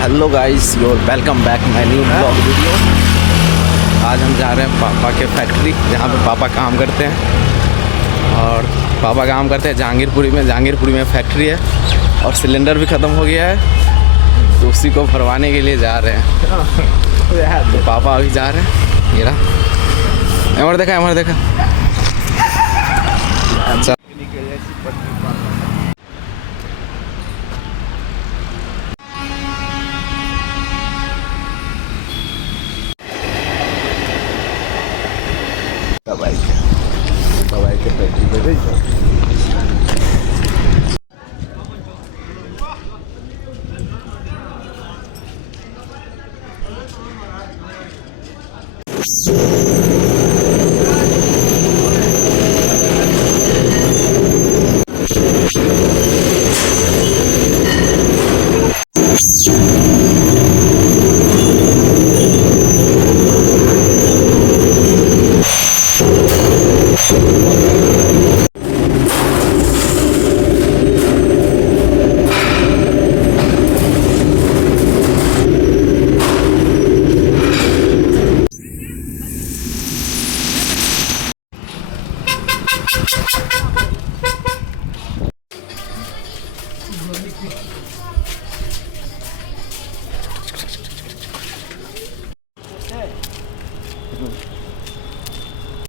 Hello guys, your welcome back my new blog video. आज हम जा रहे हैं पापा के फैक्ट्री जहाँ पे पापा काम करते हैं। और पापा काम करते हैं जहांगीरपुरी में फैक्ट्री है और सिलेंडर भी ख़त्म हो गया है, तो उसी को भरवाने के लिए जा रहे हैं। तो पापा अभी जा रहे हैं। ये रहा, एमर देखा अच्छा। दवाई के फैक्ट्री पे गई